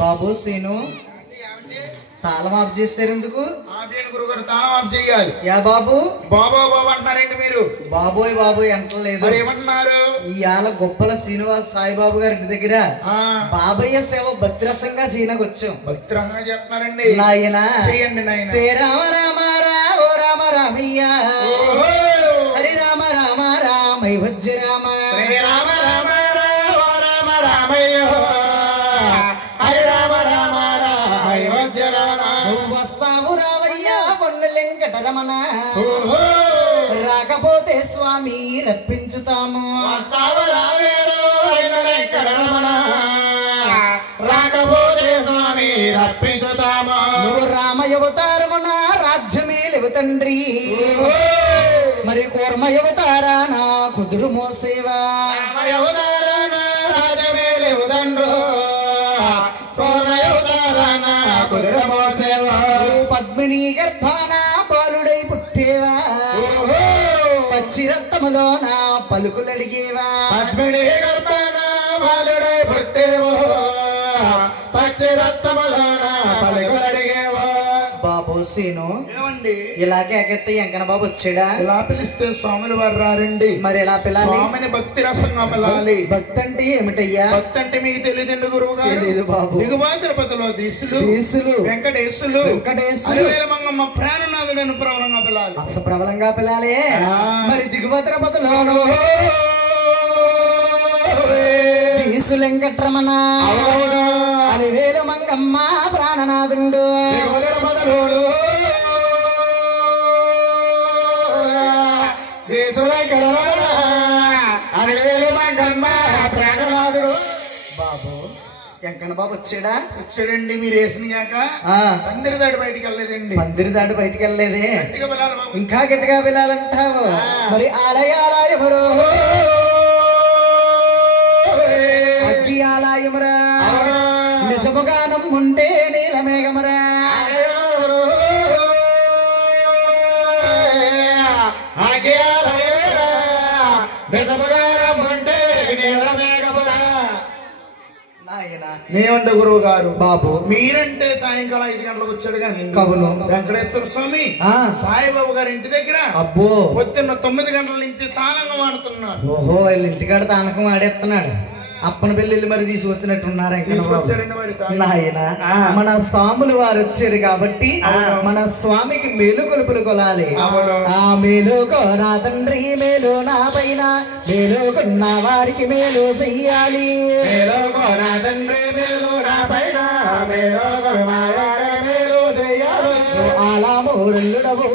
బాబు scene తాళం of చేస్తారు ఎందుకు? గురుగారు తాళం ఆఫ్ చేయాలి. యా బాబు బాబా బాబు అంటున్నారేంటి మీరు? బాబోయ్ బాబోయ్ అంటలేదు. మరి ఏమంటున్నారు? ఇవాళ గొప్పల శ్రీనివాస సాయిబాబు గారి ఇంటి దగ్గర బాబయ్య సేవ భక్తిరసంగా సీనకు వచ్చాం. భక్తిరంగా చేస్తున్నారండి. నాయన చేయండి నాయన. శ్రీరామ రామ రామ రామ రామయ్య హరి రామ రామ రామయ్య వజ్ర రామ రామ రామ రామ రామ రామయ్య హరి రామ రామ రామయ్య వజ్ర రామ. వస్తావు రావయ్య పొన్ను వెంకటరమణ రాకపోతే స్వామి రప్పించుతాము. వస్తావు రావేరో వెంకటరమణ రాకపోతే స్వామి రప్పించుతాము. నువ్వు రామయవతారమున రాజ్యమేలివు తండ్రి మరి కూర్మయవతారాన కుదురు మోసేవా. రామయవతారాన రాజమేలివు తండ్రు కూర్మయవతారాన కుదురు మోసేవా. పద్మిని గర్భాన బాలుడై పుట్టేవా పచ్చిరత్తములోన పలుకులడిగేవా. పద్మిని గర్భాన బాలుడై పుట్టేవో పచ్చిరత్తములోన పలుకులడిగేవో. బాబు సీను ఏమండి ఇలాగే ఎగెత్తే ఎంకన బాబు వచ్చాడా? ఇలా పిలిస్తే స్వాములు వారు రారండి. మరి ఎలా పిలాలి? స్వామిని భక్తి రసంగా పిలాలి. భక్తి అంటే ఏమిటయ్యా? భక్తి అంటే మీకు తెలియదండి గురువు గారు. తెలీదు బాబు. దిగుబా తిరుపతిలో దీసులు వెంకటేశులు అలివేల మంగమ్మ ప్రాణనాథుడని ప్రవరంగా పిలాలి. అంత ప్రబలంగా పిలాలి. మరి దిగువ తిరుపతిలోను దీసులు వెంకటరమణ అలివేల మంగమ్మ ప్రాణనాథుడు బాబు ఎంకన్న బాబు వచ్చాడా? వచ్చాడండి. మీరు వేసినాక పందిరి దాటి బయటికి వెళ్ళలేదండి. పందిరి దాటి బయటికి వెళ్ళలేదే. గట్టిగా పిలాలి బాబు. ఇంకా గట్టిగా పిలాలంటావు. మరి ఆలయాలయమురో అగ్గి ఆలయమురా నిజముగానం ఉంటే నీలమేఘమురా. మేమంటే గురువు గారు బాబు మీరంటే సాయంకాలం 5 గంటలకు వచ్చాడు కానీ కవును వెంకటేశ్వర స్వామి సాయిబాబు గారి ఇంటి దగ్గర అబ్బో పొద్దున్న 9 గంటల నుంచి తాళంగా ఆడుతున్నాడు. ఓహో వీళ్ళ ఇంటికాడ తానకం ఆడేస్తున్నాడు. అప్పన పెళ్ళిళ్ళు మరి తీసుకొచ్చినట్టున్నారు. నాయన మన స్వాములు వారు వచ్చారు కాబట్టి మన స్వామికి మేలు కొలుపులు కొలాలి. ఆ మేలు నా తండ్రి మేలు నా పైన మేలు కొన్న వారికి మేలు చెయ్యాలి. నా తండ్రి మేలు నా పైన మేలు కొన్న వారికి మేలు చెయ్యాలి. అలా మూడల్లుడవు